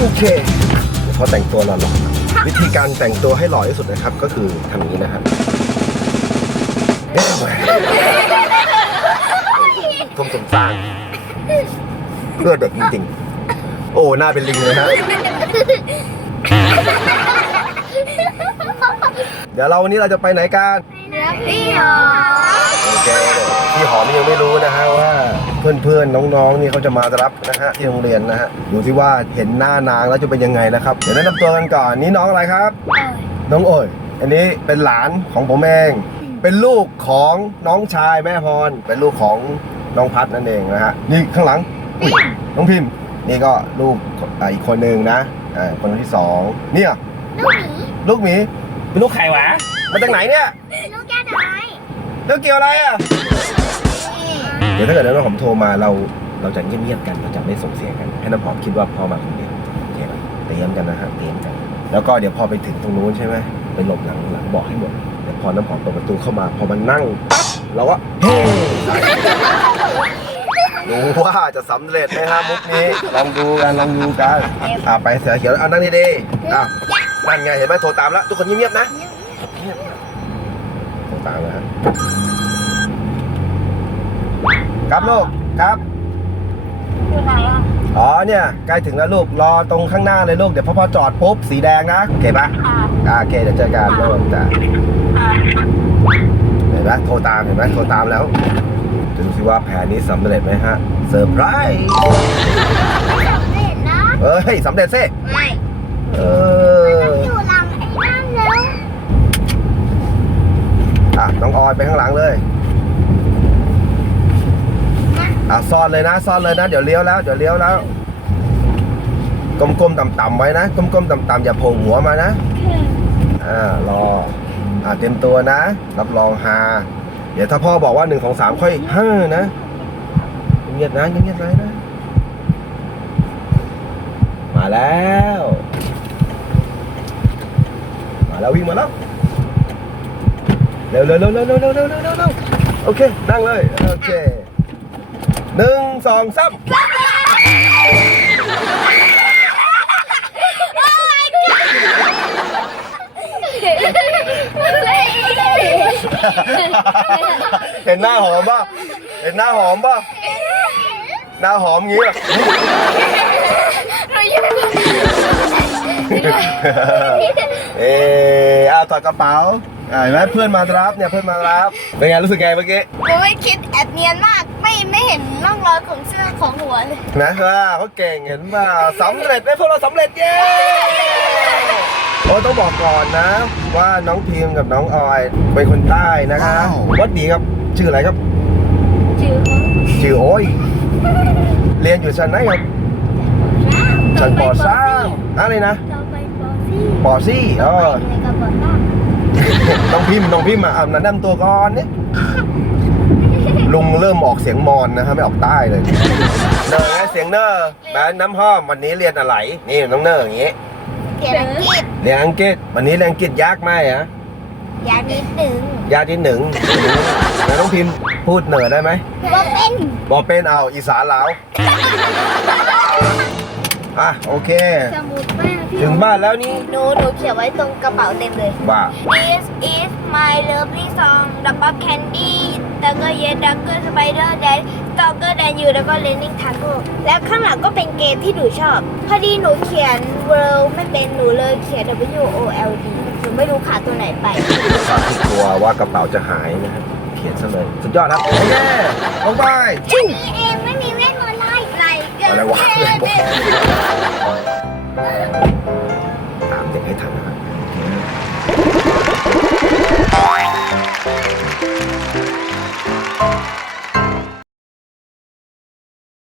โอเคเดี๋ยวพอแต่งตัวหล่อๆวิธีการแต่งตัวให้หล่อที่สุดนะครับ ก็คือทำอย่างนี้นะครับเอ๊ะทำไมทมสมสารเพื่อเด็กจริงๆ โอ้หน้าเป็นลิงเลยฮะเดี๋ยวเราวันนี้เราจะไปไหนกันพี่หอ โอเคพี่หอมยังไม่รู้นะฮะว่าเพื่อนๆน้องๆนี่เขาจะมารับนะฮะที่โรงเรียนนะฮะดูสิว่าเห็นหน้านางแล้วจะเป็นยังไงนะครับเดี๋ยวแนะนำตัวกันก่อนนี่น้องอะไรครับ น้องโอยอันนี้เป็นหลานของผมเองเป็นลูกของน้องชายแม่พร เป็นลูกของน้องพัดนั่นเองนะฮะนี่ข้างหลังอุ๊ยน้องพิมพ์ นี่ก็ลูกอ่าอีกคนหนึ่งนะอ่าคนที่สองเนี่ยลูกหมีลูกหมีเป็นลูกไข่หวะมาจากไหนเนี่ย ลูกแก้วน้อย แล้วเกี่ยวอะไรอะ เดี๋ยวถ้าเกิดน้องหอมโทรมาเราเราจะเงียบๆกันเราจะไม่ส่งเสียงกัน ให้น้ำหอมคิดว่าพ่อมาคนเดียวโอเคไหมเตรียมกันนะฮะเตรียมกัน แล้วก็เดี๋ยวพอไปถึงตรงนู้นใช่ไหมไปหลบหลังหลังบอกให้หมดเดี๋ยวพอน้ำหอมเปิดประตูเข้ามา พอมันนั่งปั๊บเราก็เฮ้ดูว่าจะสำเร็จไหมฮะมุกนี้ลองดูกันลองดูกันอ่าไปเสือเขียวเอานั่งดีๆอะนั่นไงเห็นไหมโทรตามแล้วทุกคนเงียบๆนะเงียบ ตามแล้วฮะครับลูกครับอยู่ไหนอะอ๋อเนี่ยใกล้ถึงแล้วลูกรอตรงข้างหน้าเลยลูกเดี๋ยวพอพอจอดปุ๊บสีแดงนะโอเคปะค่ะอ่าโอเคเดี๋ยวเจอกันลูกจ้ะเห็นไหมโทรตามเห็นไหมโทรตามแล้วจะดูสิว่าแผนนี้สำเร็จไหมฮะเซอร์ไพรส์เห็นนะเอ้ยสำเร็จสิไม่ เออ อยู่หลังไอ้นั่นแล้ว อะน้องออยไปข้างหลังเลยอะซ่อนเลยนะซ่อนเลยนะเดี๋ยวเลี้ยวแล้วเดี๋ยวเลี้ยวแล้วกลมๆต่ำๆไว้นะกลมๆต่ำๆอย่าโผล่หัวมานะอ่ารออ่าเต็มตัวนะ รับรองฮาเดี๋ยวถ้าพ่อบอกว่าหนึ่งสองสามค่อยห้านะเงียบนะเงียบไว้นะ มาแล้ว มาแล้ววิ่งมาแล้ว เร็วเร็วเร็วเร็วเร็วเร็วเร็วเร็วโอเคนั่งเลยโอเคหนึ่งสองสามเห็นหน้าหอมป่ะเห็นหน้าหอมป่ะหน้าหอมงี้เหรอ เออเอาถอดกระเป๋าอ่าเห็นไหมเพื่อนมารับเนี่ยเพื่อนมารับ เป็นไงรู้สึกไงเมื่อกี้หนูไม่คิดแอบเนียนมาก ไม่ไม่เห็นร่องรอยของเสื้อของหัวเลยนะว่าเขาเก่งเห็นป่าสำเร็จไหมพวกเราสำเร็จเย้โอ้ต้องบอกก่อนนะ ว่าน้องพิมกับน้องออยเป็นคนใต้นะคะวัดดีครับชื่ออะไรครับชื่อเขาชื่อโอ้ยเรียนอยู่ชั้นไหนครับชั้นป .3 อะไรนะ เราไปปอซี่ป .4 อ๋อไปในกระบอกน้น้องพิมพ์น้องพิมพ์อะอะแนะนำตัวก่อนเนี่ยลุงเริ่มออกเสียงมอนนะฮะไม่ออกใต้เลยเนอไงเสียงเนอแบนน้ำห้อมวันนี้เรียนอะไร นี่น้องเนออย่างงี้ำเขียนอังกฤษเรียนอังกฤษวันนี้เรียนอังกฤษยากไหมอะยานิดหนึ่งยากที่หนึ่งแล้วน้องพิมพ์พูดเหนือได้ไหมว่าเป็นบอกเป็นเอาอีสานลาว อะโอเค สมุดแม่พี่ถึงบ้านแล้วนี่หนูหนูเขียนไว้ตรงกระเป๋าเต็มเลย ว่า This is my lovely song The Pop Candy แต่ก็เย็นดักเกอร์สไปเดอร์แดนสตอกเกอร์แดนยูแล้วก็เลนนิ่งทันโกแล้วข้างหลังก็เป็นเกมที่หนูชอบ พอดีหนูเขียน world ไม่เป็นหนูเลยเขียน W O L D หนูไม่รู้ขาตัวไหนไปความที่กลัวว่ากระเป๋าจะหายนะฮะเขียนซะเลยสุดยอดครับโอเคลงไปชื่อนี้เอ อะไรวะเกินเกินตามเด็กให้ทันนะครับ